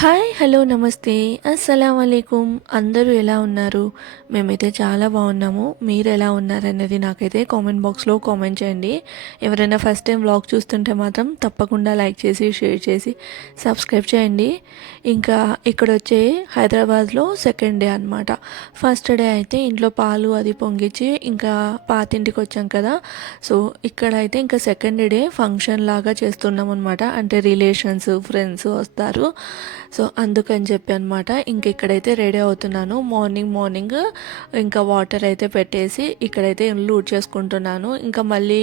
Hi hello నమస్తే అస్సలం వాలేకుమ్. అందరూ ఎలా ఉన్నారు? మేమైతే చాలా బాగున్నాము. మీరు ఎలా ఉన్నారనేది నాకైతే కామెంట్ బాక్స్లో కామెంట్ చేయండి. ఎవరైనా ఫస్ట్ టైం వ్లాగ్ చూస్తుంటే మాత్రం తప్పకుండా లైక్ చేసి షేర్ చేసి సబ్స్క్రైబ్ చేయండి. ఇంకా ఇక్కడ వచ్చే హైదరాబాద్లో సెకండ్ డే అనమాట. ఫస్ట్ డే అయితే ఇంట్లో పాలు అది పొంగిచ్చి ఇంకా పాతింటికి వచ్చాం కదా. సో ఇక్కడైతే ఇంకా సెకండ్ డే ఫంక్షన్ లాగా చేస్తున్నాం అనమాట. అంటే రిలేషన్స్ ఫ్రెండ్స్ వస్తారు. సో అందుకని చెప్పి అనమాట ఇంక ఇక్కడైతే రెడీ అవుతున్నాను. మార్నింగ్ ఇంకా వాటర్ అయితే పెట్టేసి ఇక్కడైతే ఇల్లు చేసుకుంటున్నాను. ఇంకా మళ్ళీ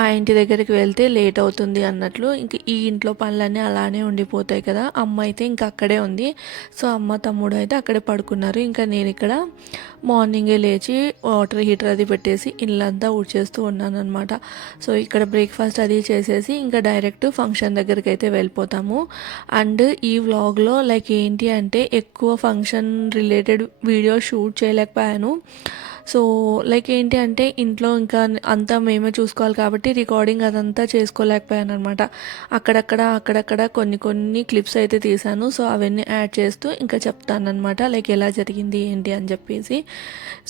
ఆ ఇంటి దగ్గరికి వెళ్తే లేట్ అవుతుంది అన్నట్లు ఇంక ఈ ఇంట్లో పనులన్నీ అలానే ఉండిపోతాయి కదా. అమ్మ అయితే ఇంకా అక్కడే ఉంది. సో అమ్మ తమ్ముడు అయితే అక్కడే పడుకున్నారు. ఇంకా నేను ఇక్కడ మార్నింగే లేచి వాటర్ హీటర్ అది పెట్టేసి ఇల్లంతా ఊడ్చేస్తూ ఉన్నాను అనమాట. సో ఇక్కడ బ్రేక్ఫాస్ట్ అది చేసేసి ఇంకా డైరెక్ట్ ఫంక్షన్ దగ్గరికి అయితే వెళ్ళిపోతాము. అండ్ ఈ వ్లాగ్లో లైక్ ఏంటి అంటే ఎక్కువ ఫంక్షన్ రిలేటెడ్ వీడియో షూట్ చేయలేకపోయాను. సో లైక్ ఏంటి అంటే ఇంట్లో ఇంకా అంతా మేమే చూసుకోవాలి కాబట్టి రికార్డింగ్ అదంతా చేసుకోలేకపోయాను అనమాట. అక్కడక్కడ కొన్ని క్లిప్స్ అయితే తీశాను. సో అవన్నీ యాడ్ చేస్తూ ఇంకా చెప్తానమాట లైక్ ఎలా జరిగింది ఏంటి అని చెప్పేసి.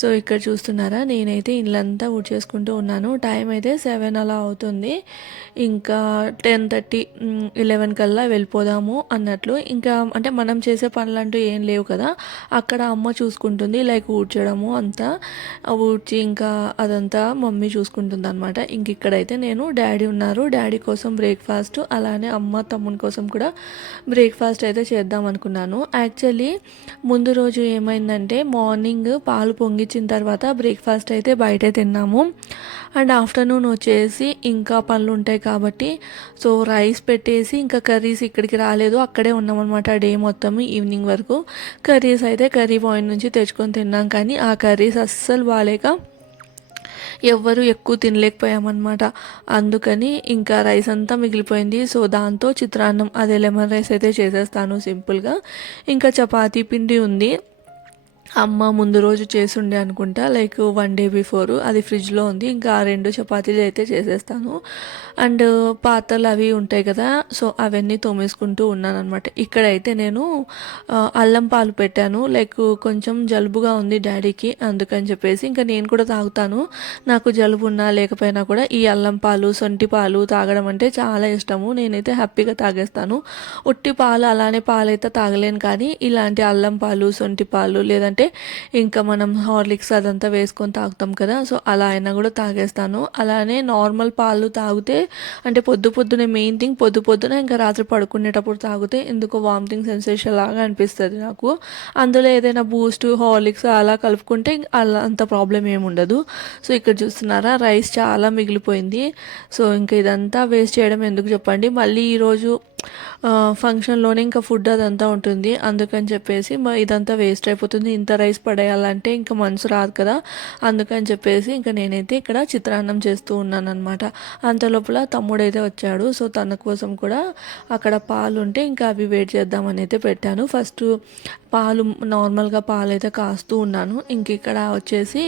సో ఇక్కడ చూస్తున్నారా నేనైతే ఇల్లంతా చేసుకుంటూ ఉన్నాను. టైం అయితే 7 అలా అవుతుంది. ఇంకా 10:30 11 కల్లా వెళ్ళిపోదాము అన్నట్లు. ఇంకా అంటే మనం చేసే పనులు అంటూ ఏం లేవు కదా. అక్కడ అమ్మ చూసుకుంటుంది లైక్ ఊడ్చడము అంతా ఊడ్చి ఇంకా అదంతా మమ్మీ చూసుకుంటుంది అనమాట. ఇంక ఇక్కడైతే నేను డాడీ ఉన్నారు. డాడీ కోసం బ్రేక్ఫాస్ట్ అలానే అమ్మ తమ్ముని కోసం కూడా బ్రేక్ఫాస్ట్ అయితే చేద్దాం అనుకున్నాను. యాక్చువల్లీ ముందు రోజు ఏమైందంటే మార్నింగ్ పాలు పొంగిచ్చిన తర్వాత బ్రేక్ఫాస్ట్ అయితే బయటే తిన్నాము. అండ్ ఆఫ్టర్నూన్ వచ్చేసి ఇంకా పనులు ఉంటాయి కాబట్టి సో రైస్ పెట్టేసి ఇంకా కర్రీస్ ఇక్కడికి రాలేదు, అక్కడే ఉన్నామన్నమాట డే మొత్తం ఈవినింగ్ వరకు. కర్రీస్ అయితే కర్రీ పాయింట్ నుంచి తెచ్చుకొని తిన్నాం, కానీ ఆ కర్రీస్ అస్సలు బాగాలేక ఎవ్వరు ఎక్కువ తినలేకపోయామన్నమాట. అందుకని ఇంకా రైస్ అంతా మిగిలిపోయింది. సో దాంతో చిత్రాన్నం అదే లెమన్ రైస్ అయితే చేసేస్తాను సింపుల్గా. ఇంకా చపాతీ పిండి ఉంది, అమ్మ ముందు రోజు చేసుండే అనుకుంటా లైక్ 1 డే బిఫోర్, అది ఫ్రిడ్జ్లో ఉంది. ఇంకా 2 చపాతీలు అయితే చేసేస్తాను. అండ్ పాత్రలు అవి ఉంటాయి కదా, సో అవన్నీ తోమేసుకుంటూ ఉన్నాను అనమాట. ఇక్కడైతే నేను అల్లం పాలు పెట్టాను. లైక్ కొంచెం జలుబుగా ఉంది డాడీకి, అందుకని చెప్పేసి ఇంకా నేను కూడా తాగుతాను. నాకు జలుబు ఉన్నా లేకపోయినా కూడా ఈ అల్లం పాలు సొంటి పాలు తాగడం అంటే చాలా ఇష్టము. నేనైతే హ్యాపీగా తాగేస్తాను. ఉట్టి పాలు అలానే పాలైతే తాగలేను, కానీ ఇలాంటి అల్లం పాలు సొంటి పాలు లేదంటే ఇంకా మనం హార్లిక్స్ అదంతా వేసుకొని తాగుతాం కదా, సో అలా అయినా కూడా తాగేస్తాను. అలానే నార్మల్ పాలు తాగితే అంటే పొద్దునే మెయిన్ థింగ్ పొద్దున ఇంకా రాత్రి పడుకునేటప్పుడు తాగితే ఎందుకో వామిటింగ్ సెన్సేషన్ లాగా అనిపిస్తుంది నాకు. అందులో ఏదైనా బూస్ట్ హార్లిక్స్ అలా కలుపుకుంటే అలా అంత ప్రాబ్లం ఏమి ఉండదు. సో ఇక్కడ చూస్తున్నారా రైస్ చాలా మిగిలిపోయింది. సో ఇంకా ఇదంతా వేస్ట్ చేయడం ఎందుకు చెప్పండి. మళ్ళీ ఈరోజు ఫంక్షన్లోనే ఇంకా ఫుడ్ అదంతా ఉంటుంది, అందుకని చెప్పేసి ఇదంతా వేస్ట్ అయిపోతుంది. ఇంత రైస్ పడేయాలంటే ఇంకా మనసు రాదు కదా, అందుకని చెప్పేసి ఇంకా నేనైతే ఇక్కడ చిత్రాన్నం చేస్తూ ఉన్నాను అనమాట. అంతలోపల తమ్ముడైతే వచ్చాడు. సో తన కోసం కూడా అక్కడ పాలు ఉంటే ఇంకా అవి వేడి చేద్దామని అయితే పెట్టాను. ఫస్ట్ పాలు నార్మల్గా పాలు అయితే కాస్తూ ఉన్నాను. ఇంక ఇక్కడ వచ్చేసి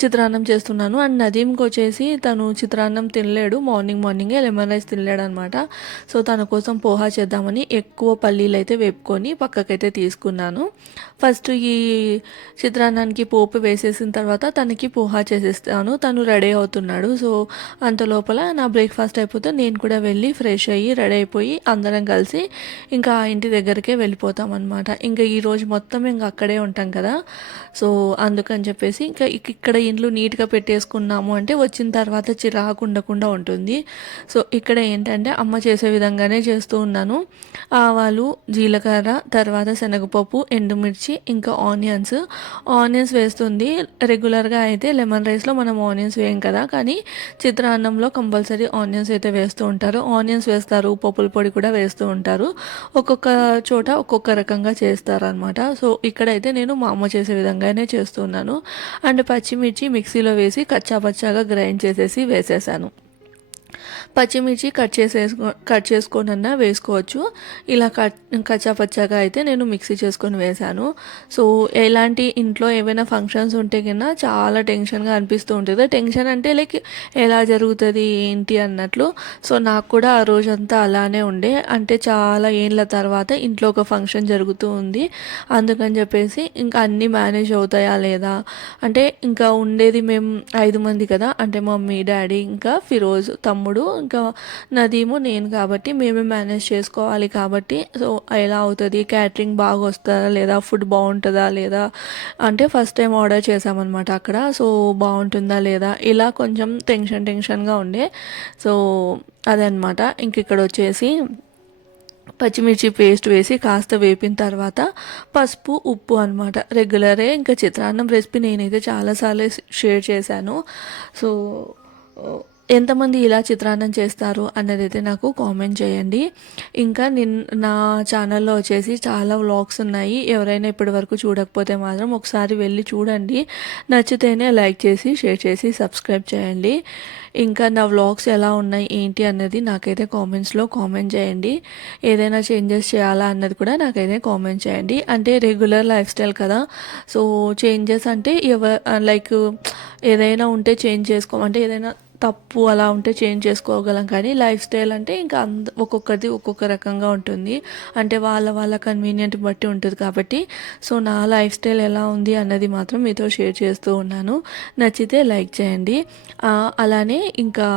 చిత్రాన్నం చేస్తున్నాను. అండ్ నదీంకి వచ్చేసి తను చిత్రాన్నం తినలేడు, మార్నింగే లెమన్ రైస్ తినలేడు అనమాట. సో తన కోసం పోహా చేద్దామని ఎక్కువ పల్లీలు అయితే వేపుకొని పక్కకైతే తీసుకున్నాను. ఫస్ట్ ఈ చిత్రాన్నానికి పోపు వేసేసిన తర్వాత తనకి పోహా చేసేస్తాను. తను రెడీ అవుతున్నాడు. సో అంత లోపల నా బ్రేక్ఫాస్ట్ అయిపోతే నేను కూడా వెళ్ళి ఫ్రెష్ అయ్యి రెడీ అయిపోయి అందరం కలిసి ఇంకా ఆ ఇంటి దగ్గరికే వెళ్ళిపోతాం అనమాట. ఇంకా ఈరోజు మొత్తం ఇంకా అక్కడే ఉంటాం కదా, సో అందుకని చెప్పేసి ఇంకా ఇక్కడ ఇండ్లు నీట్గా పెట్టేసుకున్నాము అంటే వచ్చిన తర్వాత చిరాకు ఉండకుండా ఉంటుంది. సో ఇక్కడ ఏంటంటే అమ్మ చేసే విధంగానే చేస్తూ ఉన్నాను. ఆవాలు జీలకర్ర తర్వాత శనగపప్పు ఎండుమిర్చి ఇంకా ఆనియన్స్ వేస్తుంది. రెగ్యులర్గా అయితే లెమన్ రైస్లో మనం ఆనియన్స్ వేయం కదా, కానీ చిత్రాన్నంలో కంపల్సరీ ఆనియన్స్ అయితే వేస్తూ ఉంటారు. ఆనియన్స్ వేస్తారు, పప్పుల పొడి కూడా వేస్తూ ఉంటారు. ఒక్కొక్క చోట ఒక్కొక్క రకంగా చేస్తారనమాట. సో ఇక్కడైతే నేను మా అమ్మ చేసే విధంగానే చేస్తున్నాను. అండ్ పచ్చిమిర్చి మిక్సీలో వేసి కచ్చాపచ్చాగా గ్రైండ్ చేసేసి వేసేసాను. పచ్చిమిర్చి కట్ చేసుకొనన్నా వేసుకోవచ్చు. ఇలా కచ్చాపచ్చాగా అయితే నేను మిక్సీ చేసుకొని వేశాను. సో ఎలాంటి ఇంట్లో ఏవైనా ఫంక్షన్స్ ఉంటే కన్నా చాలా టెన్షన్గా అనిపిస్తూ ఉంటుంది. టెన్షన్ అంటే లైక్ ఎలా జరుగుతుంది ఏంటి అన్నట్లు. సో నాకు కూడా ఆ రోజంతా అలానే ఉండే, అంటే చాలా ఏళ్ళ తర్వాత ఇంట్లో ఒక ఫంక్షన్ జరుగుతూ ఉంది. అందుకని చెప్పేసి ఇంకా అన్నీ మేనేజ్ అవుతాయా లేదా, అంటే ఇంకా ఉండేది మేము 5 మంది కదా, అంటే మమ్మీ డాడీ ఇంకా ఫిరోజ్ తమ్ముడు ఇంకా నదీము నేను, కాబట్టి మేమే మేనేజ్ చేసుకోవాలి. కాబట్టి సో ఎలా అవుతుంది, క్యాటరింగ్ బాగా వస్తుందా లేదా, ఫుడ్ బాగుంటుందా లేదా, అంటే ఫస్ట్ టైం ఆర్డర్ చేసామన్నమాట అక్కడ. సో బాగుంటుందా లేదా ఇలా కొంచెం టెన్షన్గా ఉండే. సో అదనమాట. ఇంక ఇక్కడ వచ్చేసి పచ్చిమిర్చి పేస్ట్ వేసి కాస్త వేపిన తర్వాత పసుపు ఉప్పు అనమాట, రెగ్యులరే ఇంకా చిత్రాన్నం రెసిపీ నేనైతే చాలాసార్లు షేర్ చేశాను. సో ఎంతమంది ఇలా చిత్రాన్నం చేస్తారు అన్నది అయితే నాకు కామెంట్ చేయండి. ఇంకా నా ఛానల్లో వచ్చేసి చాలా వ్లాగ్స్ ఉన్నాయి, ఎవరైనా ఇప్పటి వరకు చూడకపోతే మాత్రం ఒకసారి వెళ్ళి చూడండి. నచ్చితేనే లైక్ చేసి షేర్ చేసి సబ్స్క్రైబ్ చేయండి. ఇంకా నా వ్లాగ్స్ ఎలా ఉన్నాయి ఏంటి అన్నది నాకైతే కామెంట్స్లో కామెంట్ చేయండి. ఏదైనా చేంజెస్ చేయాలా అన్నది కూడా నాకైతే కామెంట్ చేయండి. అంటే రెగ్యులర్ లైఫ్ స్టైల్ కదా, సో చేంజెస్ అంటే లైక్ ఏదైనా ఉంటే చేంజ్ చేసుకోమంటే ఏదైనా తప్పు అలా ఉంటే చేంజ్ చేసుకోగలం, కానీ లైఫ్ స్టైల్ అంటే ఇంకా ఒక్కొక్కరిది ఒక్కొక్క రకంగా ఉంటుంది, అంటే వాళ్ళ కన్వీనియంట్ బట్టి ఉంటుంది. కాబట్టి సో నా లైఫ్ స్టైల్ ఎలా ఉంది అన్నది మాత్రం మీతో షేర్ చేస్తూ ఉన్నాను. నచ్చితే లైక్ చేయండి. అలానే ఇంకా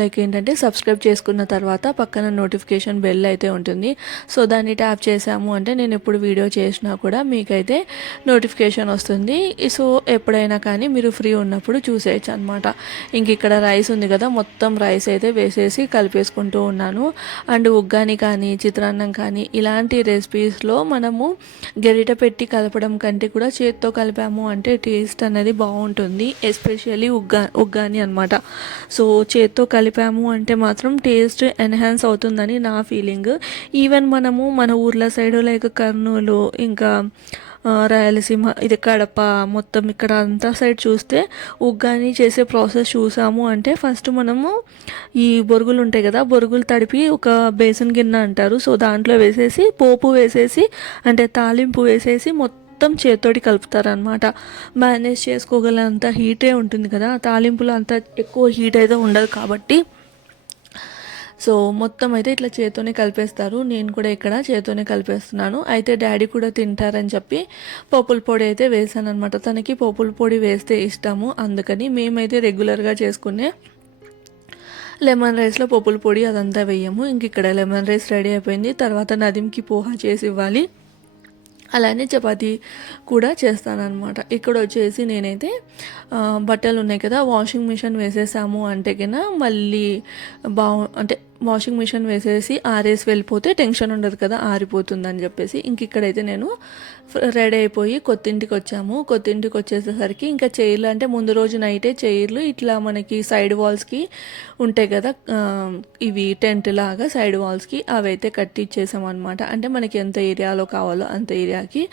లైక్ ఏంటంటే సబ్స్క్రైబ్ చేసుకున్న తర్వాత పక్కన నోటిఫికేషన్ బెల్ అయితే ఉంటుంది. సో దాన్ని ట్యాప్ చేసాము అంటే నేను ఎప్పుడు వీడియో చేసినా కూడా మీకైతే నోటిఫికేషన్ వస్తుంది. సో ఎప్పుడైనా కానీ మీరు ఫ్రీ ఉన్నప్పుడు చూసేయచ్చు అనమాట. ఇంక ఇక్కడ రైస్ ఉంది కదా, మొత్తం రైస్ అయితే వేసేసి కలిపేసుకుంటూ ఉన్నాను. అండ్ ఉగ్గాని కానీ చిత్రాన్నం కానీ ఇలాంటి రెసిపీస్లో మనము గరిట పెట్టి కలపడం కంటే కూడా చేత్తో కలిపాము అంటే టేస్ట్ అనేది బాగుంటుంది, ఎస్పెషల్లీ ఉగ్గాని అనమాట. సో చేత్తో కలిపాము అంటే మాత్రం టేస్ట్ ఎన్హాన్స్ అవుతుందని నా ఫీలింగ్. ఈవెన్ మనము మన ఊర్ల సైడ్ లైక్ కర్నూలు ఇంకా రాయలసీమ, ఇది కడప, మొత్తం ఇక్కడ అంతా సైడ్ చూస్తే ఉగ్గాని చేసే ప్రాసెస్ చూసాము అంటే ఫస్ట్ మనము ఈ బొరుగులు ఉంటాయి కదా, బొరుగులు తడిపి ఒక బేసన్ గిన్నె అంటారు, సో దాంట్లో వేసేసి పోపు వేసేసి అంటే తాలింపు వేసేసి మొత్తం చేత్తోటి కలుపుతారనమాట. మేనేజ్ చేసుకోగలంత హీటే ఉంటుంది కదా, తాలింపులో అంత ఎక్కువ హీట్ అయితే ఉండదు కాబట్టి సో మొత్తం అయితే ఇట్లా చేత్తోనే కలిపేస్తారు. నేను కూడా ఇక్కడ చేత్తోనే కలిపేస్తున్నాను. అయితే డాడీ కూడా తింటారని చెప్పి పప్పుల పొడి అయితే వేసాను అనమాట. తనకి పప్పుల పొడి వేస్తే ఇష్టము, అందుకని మేమైతే రెగ్యులర్గా చేసుకునే లెమన్ రైస్లో పప్పుల పొడి అదంతా వేయము. ఇంక ఇక్కడ లెమన్ రైస్ రెడీ అయిపోయింది. తర్వాత నదీంకి పోహా చేసి ఇవ్వాలి, అలానే చపాతీ కూడా చేస్తానన్నమాట. ఇక్కడ వచ్చేసి నేనైతే బట్టలు ఉన్నాయి కదా, వాషింగ్ మిషన్ వేసేసాము అంటే కన్నా మళ్ళీ అంటే వాషింగ్ మిషన్ వేసేసి ఆరేసి వెళ్ళిపోతే టెన్షన్ ఉండదు కదా, ఆరిపోతుందని చెప్పేసి ఇంక ఇక్కడైతే నేను రెడీ అయిపోయి కొత్తింటికి వచ్చాము. కొత్తింటికి వచ్చేసేసరికి ఇంకా చైర్లు అంటే ముందు రోజు నైటే చైర్లు ఇట్లా మనకి సైడ్ వాల్స్కి ఉంటాయి కదా, ఇవి టెంట్ లాగా సైడ్ వాల్స్కి అవి అయితే కట్టిచ్చేసాం అనమాట. అంటే మనకి ఎంత ఏరియాలో కావాలో అంత ఏరియాకి.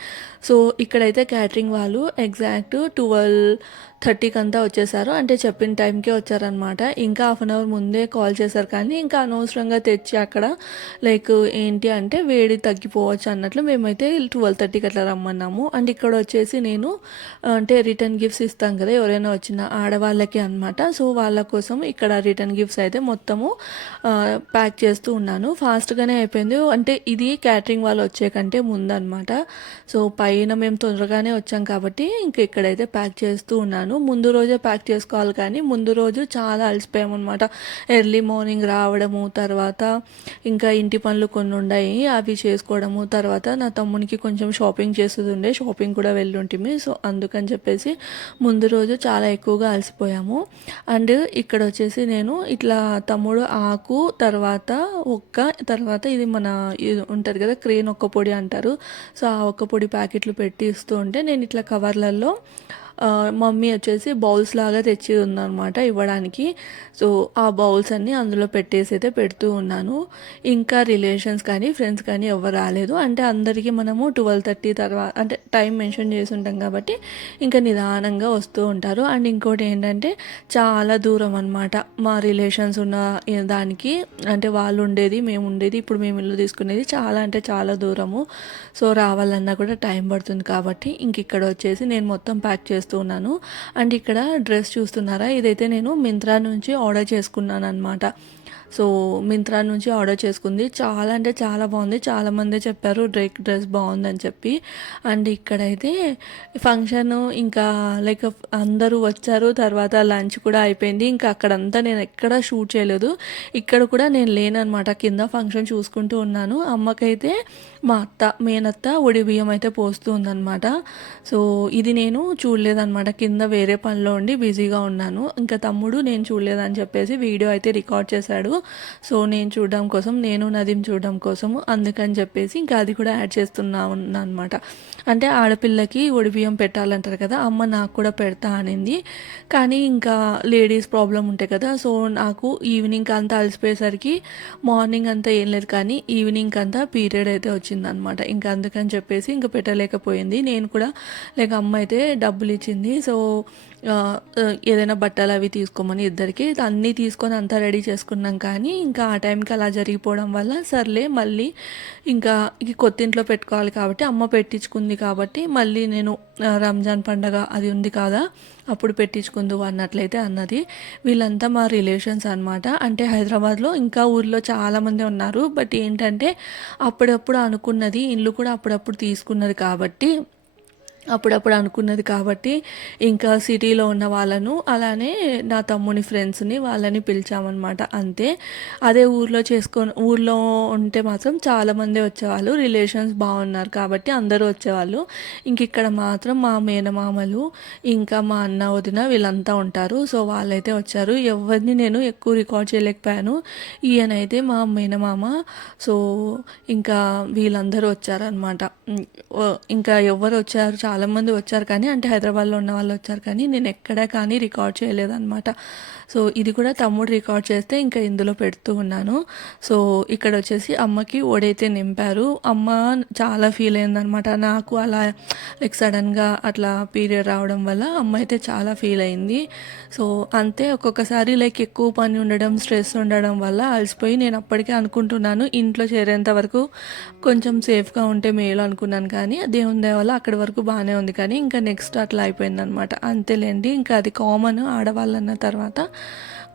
సో ఇక్కడైతే క్యాటరింగ్ వాళ్ళు ఎగ్జాక్ట్ 12:30కి అంతా వచ్చేసారు, అంటే చెప్పిన టైంకే వచ్చారనమాట. ఇంకా హాఫ్ అన్ అవర్ ముందే కాల్ చేశారు, కానీ ఇంకా అనవసరంగా తెచ్చి అక్కడ లైక్ ఏంటి అంటే వేడి తగ్గిపోవచ్చు అన్నట్లు మేమైతే 12:30కి అట్లా రమ్మన్నాము. అండ్ ఇక్కడ వచ్చేసి నేను అంటే రిటర్న్ గిఫ్ట్స్ ఇస్తాం కదా ఎవరైనా వచ్చిన ఆడవాళ్ళకి అనమాట. సో వాళ్ళ కోసం ఇక్కడ రిటర్న్ గిఫ్ట్స్ అయితే మొత్తము ప్యాక్ చేస్తూ ఉన్నాను. ఫాస్ట్గానే అయిపోయింది, అంటే ఇది క్యాటరింగ్ వాళ్ళు వచ్చే కంటే ముందనమాట. సో పైన మేము తొందరగానే వచ్చాం కాబట్టి ఇంక ఇక్కడైతే ప్యాక్ చేస్తూ ఉన్నాను. ముందు రోజే ప్యాక్ చేసుకోవాలి, కానీ ముందు రోజు చాలా అలసిపోయామన్నమాట. ఎర్లీ మార్నింగ్ రావడము, తర్వాత ఇంకా ఇంటి పనులు కొన్ని ఉన్నాయి అవి చేసుకోవడము, తర్వాత నా తమ్మునికి కొంచెం షాపింగ్ చేసేది ఉండే, షాపింగ్ కూడా వెళ్ళుంటిమి. సో అందుకని చెప్పేసి ముందు రోజు చాలా ఎక్కువగా అలసిపోయాము. అండ్ ఇక్కడ వచ్చేసి నేను ఇట్లా తమ్ముడు ఆకు, తర్వాత తర్వాత ఇది మన ఇది ఉంటుంది కదా క్రేన్ ఒక్క పొడి అంటారు, సో ఆ ఒక్క పొడి ప్యాకెట్లు పెట్టి ఇస్తూ ఉంటే నేను ఇట్లా కవర్లలో మమ్మీ వచ్చేసి బౌల్స్ లాగా తెచ్చి ఉందన్నమాట ఇవ్వడానికి. సో ఆ బౌల్స్ అన్నీ అందులో పెట్టేసి అయితే పెడుతూ ఉన్నాను. ఇంకా రిలేషన్స్ కానీ ఫ్రెండ్స్ కానీ ఎవరు రాలేదు. అంటే అందరికీ మనము 12:30 తర్వాత అంటే టైం మెన్షన్ చేసి ఉంటాం కాబట్టి ఇంకా నిదానంగా వస్తూ ఉంటారు. అండ్ ఇంకోటి ఏంటంటే చాలా దూరం అనమాట మా రిలేషన్స్ ఉన్న దానికి. అంటే వాళ్ళు ఉండేది మేము ఉండేది ఇప్పుడు మేము ఇల్లు తీసుకునేది చాలా అంటే చాలా దూరము. సో రావాలన్నా కూడా టైం పడుతుంది కాబట్టి ఇంక ఇక్కడ వచ్చేసి నేను మొత్తం ప్యాక్ చేస్తూ ఉన్నాను. అండ్ ఇక్కడ డ్రెస్ చూస్తున్నారా, ఇదైతే నేను మింత్రా నుంచి ఆర్డర్ చేసుకున్నాను అనమాట. సో మింత్రా నుంచి ఆర్డర్ చేసుకుంది. చాలా అంటే చాలా బాగుంది. చాలామంది చెప్పారు డ్రెస్ బాగుందని చెప్పి. అండ్ ఇక్కడైతే ఫంక్షన్ ఇంకా లైక్ అందరూ వచ్చారు. తర్వాత లంచ్ కూడా అయిపోయింది. ఇంకా అక్కడంతా నేను ఎక్కడ షూట్ చేయలేదు. ఇక్కడ కూడా నేను లేననమాట, కింద ఫంక్షన్ చూసుకుంటూ ఉన్నాను. అమ్మకైతే మా మేనత్త ఒడి బియ్యం అయితే పోస్తూ ఉందన్నమాట. సో ఇది నేను చూడలేదన్నమాట, కింద వేరే పనిలో ఉండి బిజీగా ఉన్నాను. ఇంకా తమ్ముడు నేను చూడలేదని చెప్పేసి వీడియో అయితే రికార్డ్ చేశాడు. సో నేను చూడడం కోసం, నేను నదీం చూడడం కోసము, అందుకని చెప్పేసి ఇంకా అది కూడా యాడ్ చేస్తున్నా అనమాట. అంటే ఆడపిల్లకి ఒడి బియ్యం పెట్టాలంటారు కదా, అమ్మ నాకు కూడా పెడతా అనింది. కానీ ఇంకా లేడీస్ ప్రాబ్లం ఉంటాయి కదా, సో నాకు ఈవినింగ్ అంతా అలసిపోయేసరికి మార్నింగ్ అంతా ఏం లేదు కానీ ఈవినింగ్ అంతా పీరియడ్ అయితే వచ్చిందనమాట. ఇంకా అందుకని చెప్పేసి ఇంకా పెట్టలేకపోయింది. నేను కూడా లేక అమ్మ అయితే డబ్బులు ఇచ్చింది. సో ఏదైనా బట్టలు అవి తీసుకోమని ఇద్దరికి అన్నీ తీసుకొని అంతా రెడీ చేసుకున్నాం. కానీ ఇంకా ఆ టైంకి అలా జరిగిపోవడం వల్ల సర్లే మళ్ళీ ఇంకా కొత్త ఇంట్లో పెట్టుకోవాలి కాబట్టి అమ్మ పెట్టించుకుంది కాబట్టి మళ్ళీ నేను రంజాన్ పండగ అది ఉంది కదా అప్పుడు పెట్టించుకుందు అన్నట్లయితే అన్నది. వీళ్ళంతా మా రిలేషన్స్ అనమాట. అంటే హైదరాబాద్లో ఇంకా ఊర్లో చాలామంది ఉన్నారు. బట్ ఏంటంటే అప్పుడప్పుడు అనుకున్నది ఇల్లు కూడా అప్పుడప్పుడు తీసుకున్నది కాబట్టి ఇంకా సిటీలో ఉన్న వాళ్ళను అలానే నా తమ్ముని ఫ్రెండ్స్ని వాళ్ళని పిలిచామన్నమాట అంతే. అదే ఊర్లో ఉంటే మాత్రం చాలామంది వచ్చేవాళ్ళు, రిలేషన్స్ బాగున్నారు కాబట్టి అందరూ వచ్చేవాళ్ళు. ఇంక ఇక్కడ మాత్రం మా మేనమామలు ఇంకా మా అన్న వదిన వీళ్ళంతా ఉంటారు. సో వాళ్ళైతే వచ్చారు. ఎవరిని నేను ఎక్కువ రికార్డ్ చేయలేకపోయాను. ఈయనైతే మా మేనమామ. సో ఇంకా వీళ్ళందరూ వచ్చారనమాట. ఇంకా ఎవరు వచ్చారు, చాలామంది వచ్చారు కానీ అంటే హైదరాబాద్లో ఉన్న వాళ్ళు వచ్చారు కానీ నేను ఎక్కడా కానీ రికార్డ్ చేయలేదన్నమాట. సో ఇది కూడా తమ్ముడు రికార్డ్ చేస్తే ఇంకా ఇందులో పెడుతూ ఉన్నాను. సో ఇక్కడ వచ్చేసి అమ్మకి ఓడైతే నింపారు. అమ్మ చాలా ఫీల్ అయిందనమాట. నాకు అలా లైక్ సడన్గా అట్లా పీరియడ్ రావడం వల్ల అమ్మ అయితే చాలా ఫీల్ అయింది. సో అంతే, ఒక్కొక్కసారి లైక్ ఎక్కువ పని ఉండడం, స్ట్రెస్ ఉండడం వల్ల అలసిపోయి నేను అప్పటికే అనుకుంటున్నాను ఇంట్లో చేరేంత వరకు కొంచెం సేఫ్గా ఉంటే మేలు అనుకున్నాను. కానీ దేవుని దయ వల్ల అక్కడి వరకు బాగానే ఉంది. కానీ ఇంకా నెక్స్ట్ అట్లా అయిపోయిందనమాట. అంతేలేండి, ఇంకా అది కామన్, ఆడవాళ్ళన్న తర్వాత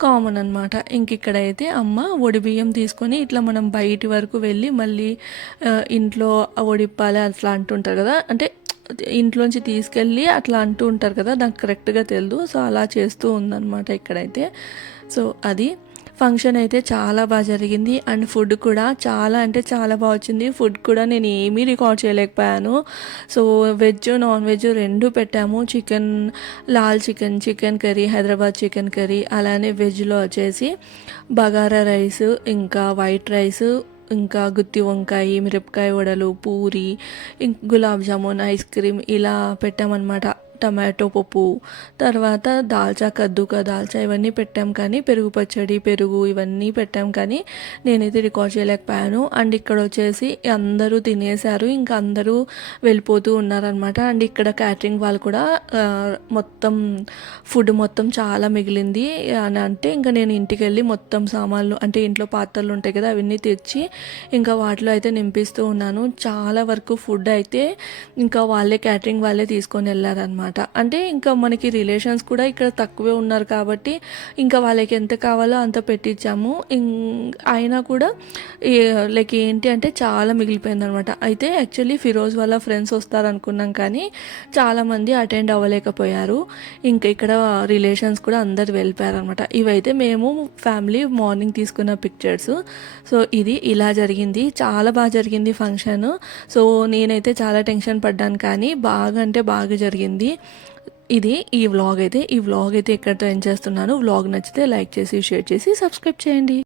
కామన్ అనమాట. ఇంక ఇక్కడైతే అమ్మ ఒడి బియ్యం తీసుకొని ఇట్లా మనం బయటి వరకు వెళ్ళి మళ్ళీ ఇంట్లో ఒడిప్పాలి అట్లా అంటుంటారు కదా, అంటే ఇంట్లోంచి తీసుకెళ్ళి అట్లా అంటూ ఉంటారు కదా, నాకు కరెక్ట్గా తెలియదు. సో అలా చేస్తూ ఉందన్నమాట ఇక్కడైతే. సో అది ఫంక్షన్ అయితే చాలా బాగా జరిగింది. అండ్ ఫుడ్ కూడా చాలా అంటే చాలా బాగా వచ్చింది. ఫుడ్ కూడా నేను ఏమీ రికార్డ్ చేయలేకపోయాను. సో వెజ్ నాన్ వెజ్ రెండు పెట్టాము. Lal chicken curry, Hyderabad chicken curry, అలానే వెజ్లో వచ్చేసి బగారా రైస్, ఇంకా వైట్ రైస్, ఇంకా గుత్తి వంకాయ, మిరపకాయ వడలు, పూరి, గులాబ్ జామున్, ఐస్ క్రీమ్ ఇలా పెట్టామన్నమాట. టమాటో పప్పు, తర్వాత కద్దుకా దాల్చా ఇవన్నీ పెట్టాం. కానీ పెరుగు పచ్చడి, పెరుగు ఇవన్నీ పెట్టాం. కానీ నేనైతే రికార్డ్ చేయలేకపోయాను. అండ్ ఇక్కడ వచ్చేసి అందరూ తినేశారు, ఇంకా అందరూ వెళ్ళిపోతూ ఉన్నారనమాట. అండ్ ఇక్కడ క్యాటరింగ్ వాళ్ళు కూడా మొత్తం ఫుడ్ మొత్తం చాలా మిగిలింది అని అంటే ఇంకా నేను ఇంటికి వెళ్ళి మొత్తం సామాన్లు అంటే ఇంట్లో పాత్రలు ఉంటాయి కదా అవన్నీ తెచ్చి ఇంకా వాటిలో అయితే నింపిస్తూ ఉన్నాను. చాలా వరకు ఫుడ్ అయితే ఇంకా వాళ్ళే క్యాటరింగ్ వాళ్ళే తీసుకొని వెళ్ళారనమాట. అంటే ఇంకా మనకి రిలేషన్స్ కూడా ఇక్కడ తక్కువే ఉన్నారు కాబట్టి ఇంకా వాళ్ళకి ఎంత కావాలో అంత పెట్టించాము. అయినా కూడా లైక్ ఏంటి అంటే చాలా మిగిలిపోయింది అనమాట. అయితే యాక్చువల్లీ ఫిరోజ్ వాళ్ళ ఫ్రెండ్స్ వస్తారనుకున్నాం కానీ చాలామంది అటెండ్ అవ్వలేకపోయారు. ఇంకా ఇక్కడ రిలేషన్స్ కూడా అందరు వెళ్ళిపోయారు అనమాట. ఇవైతే మేము ఫ్యామిలీ మార్నింగ్ తీసుకున్న పిక్చర్స్. సో ఇది ఇలా జరిగింది, చాలా బాగా జరిగింది ఫంక్షన్. సో నేనైతే చాలా టెన్షన్ పడ్డాను కానీ బాగా అంటే బాగా జరిగింది. ఇది ఈ వ్లాగ్ అయితే ఇక్కడితో ఎండ్ చేస్తున్నాను. వ్లాగ్ నచ్చితే లైక్ చేసి షేర్ చేసి సబ్స్క్రైబ్ చేయండి.